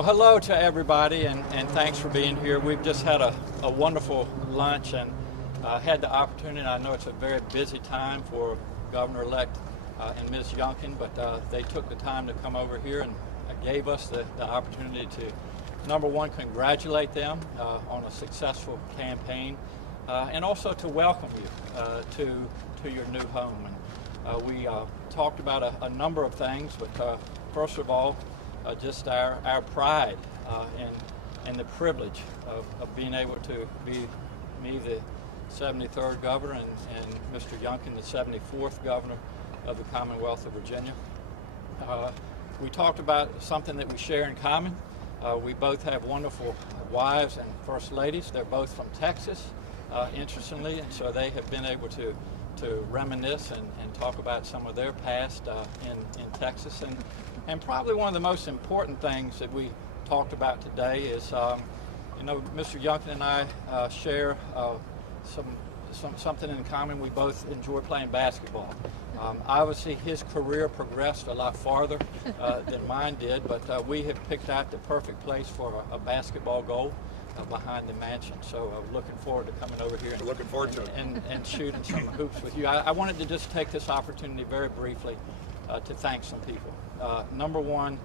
Well, hello to everybody, and thanks for being here. We've just had a wonderful lunch and had the opportunity. I know it's a very busy time for Governor-Elect and Ms. Youngkin, but they took the time to come over here and gave us the opportunity to, number one, congratulate them on a successful campaign, and also to welcome you to your new home. And we talked about a number of things, but first of all, just our pride and the privilege of being able to be me, the 73rd governor, and Mr. Youngkin, the 74th governor of the Commonwealth of Virginia. We talked about something that we share in common. We both have wonderful wives and first ladies. They're both from Texas, interestingly, and so they have been able to reminisce and talk about some of their past in Texas. And probably one of the most important things that we talked about today is, Mr. Youngkin and I share something in common. We both enjoy playing basketball. Obviously, his career progressed a lot farther than mine did, but we have picked out the perfect place for a basketball goal behind the mansion. So looking forward to coming over here and shooting some hoops with you. I wanted to just take this opportunity very briefly to thank some people. Number one,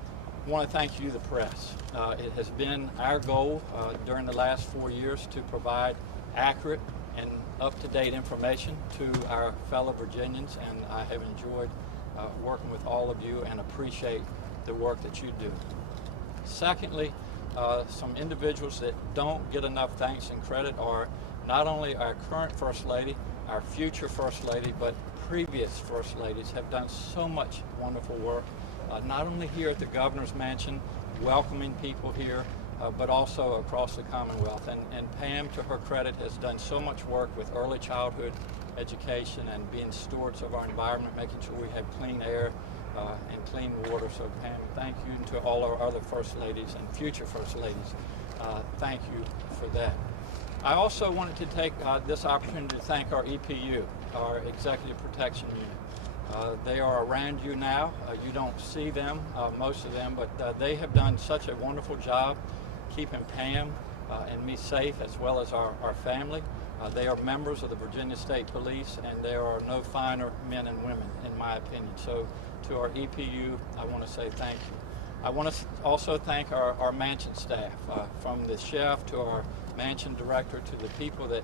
I want to thank you, the press. It has been our goal during the last 4 years to provide accurate and up-to-date information to our fellow Virginians, and I have enjoyed working with all of you and appreciate the work that you do. Secondly, some individuals that don't get enough thanks and credit are not only our current First Lady, our future First Lady, but previous First Ladies have done so much wonderful work, not only here at the Governor's Mansion, welcoming people here, but also across the Commonwealth. And Pam, to her credit, has done so much work with early childhood education and being stewards of our environment, making sure we have clean air and clean water. So Pam, thank you, and to all our other First Ladies and future First Ladies, thank you for that. I also wanted to take this opportunity to thank our EPU, our Executive Protection Unit. They are around you now. You don't see them, most of them, but they have done such a wonderful job keeping Pam and me safe, as well as our family. They are members of the Virginia State Police, and there are no finer men and women, in my opinion. So to our EPU, I want to say thank you. I want to also thank our mansion staff, from the chef to our mansion director to the people that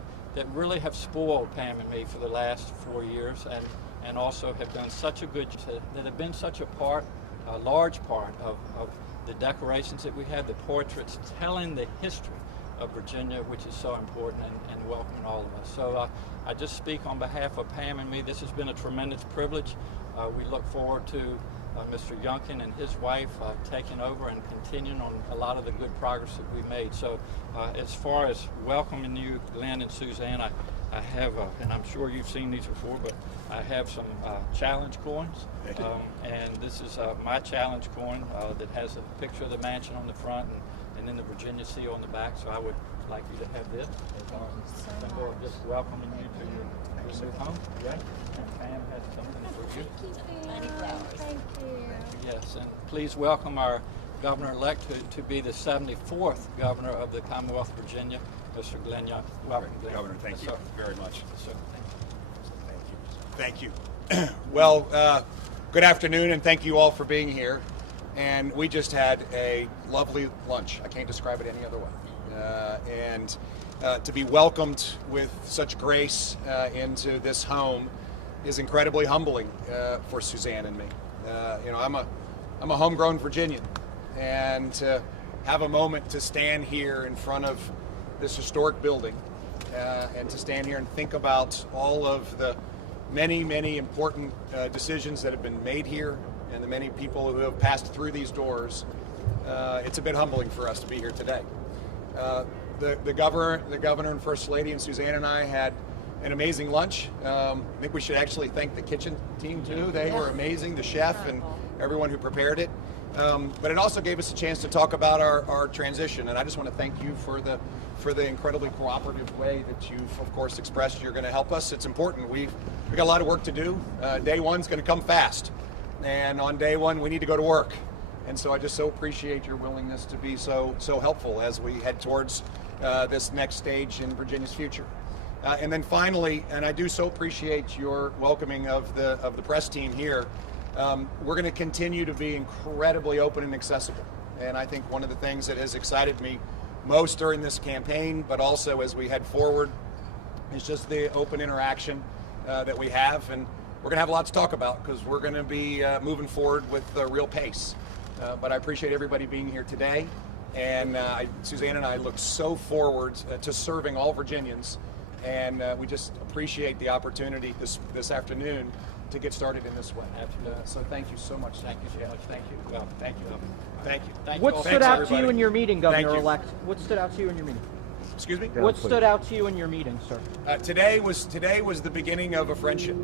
really have spoiled Pam and me for the last 4 years, and also have done such a good job, that have been such a large part of the decorations that we have, the portraits telling the history of Virginia, which is so important, and welcoming all of us. So I just speak on behalf of Pam and me. This has been a tremendous privilege. We look forward to Mr. Youngkin and his wife taking over and continuing on a lot of the good progress that we made. So as far as welcoming you, Glenn and Suzanne, I have, and I'm sure you've seen these before, but I have some challenge coins. And this is my challenge coin that has a picture of the mansion on the front and then the Virginia seal on the back. So I would like you to have this as our symbol of just welcoming you to your new home. Yeah. And Pam has something for you. Thank you. Yes, and please welcome our Governor-elect to be the 74th Governor of the Commonwealth of Virginia, Mr. Glenn Youngkin. Welcome, Glenn. Governor, thank you very much. Yes, sir. Thank you. Well, good afternoon, and thank you all for being here. And we just had a lovely lunch. I can't describe it any other way. And to be welcomed with such grace into this home is incredibly humbling for Suzanne and me. I'm a homegrown Virginian, and to have a moment to stand here in front of this historic building and to stand here and think about all of the many, many important decisions that have been made here and the many people who have passed through these doors, it's a bit humbling for us to be here today. The governor and First Lady and Suzanne and I had an amazing lunch. I think we should actually thank the kitchen team too. They were amazing, the chef and everyone who prepared it. But it also gave us a chance to talk about our transition, and I just want to thank you for the incredibly cooperative way that you've, of course, expressed you're going to help us. It's important. We've got a lot of work to do. Day one's going to come fast, and on day one we need to go to work. And so I just so appreciate your willingness to be so helpful as we head towards this next stage in Virginia's future. And then finally, and I do so appreciate your welcoming of the press team here. We're going to continue to be incredibly open and accessible. And I think one of the things that has excited me most during this campaign, but also as we head forward, is just the open interaction that we have. And we're going to have a lot to talk about because we're going to be moving forward with real pace. But I appreciate everybody being here today. And Suzanne and I look so forward to serving all Virginians. And we just appreciate the opportunity this afternoon to get started in this way. So thank you so much. Thank you so much. Thank you. Well, thank you. Thank you. Thank you What all. stood out to everybody. you in your meeting, Thank you. Governor-Elect? What stood out to you in your meeting? Excuse me? What stood out to you in your meeting, sir? Today was the beginning of a friendship,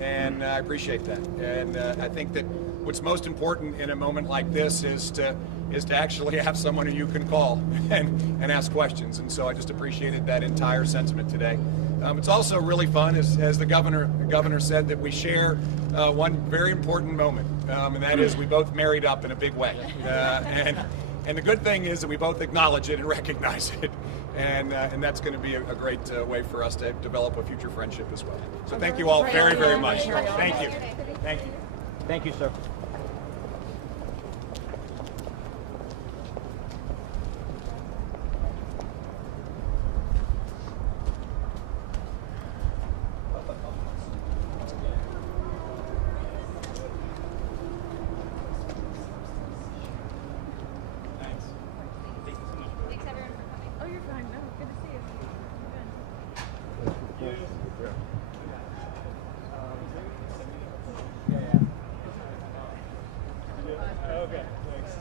and I appreciate that. And I think that what's most important in a moment like this is to actually have someone who you can call and ask questions. And so I just appreciated that entire sentiment today. It's also really fun, as the governor said, that we share one very important moment, and that is we both married up in a big way. And the good thing is that we both acknowledge it and recognize it, and that's going to be a great way for us to develop a future friendship as well. So thank you all very, very much. Thank you. Thank you. Thank you, sir. Oh, you're fine. No, good to see you. Okay, thanks.